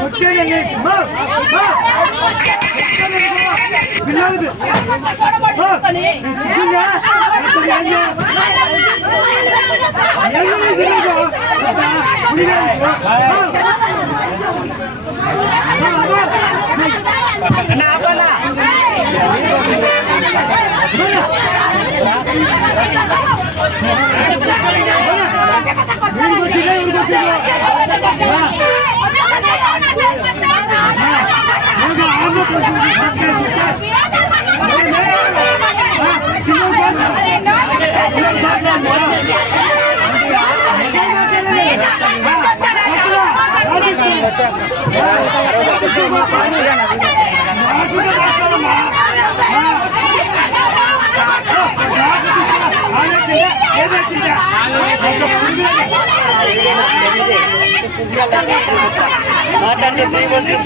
Nah, Gracias. माता के देव से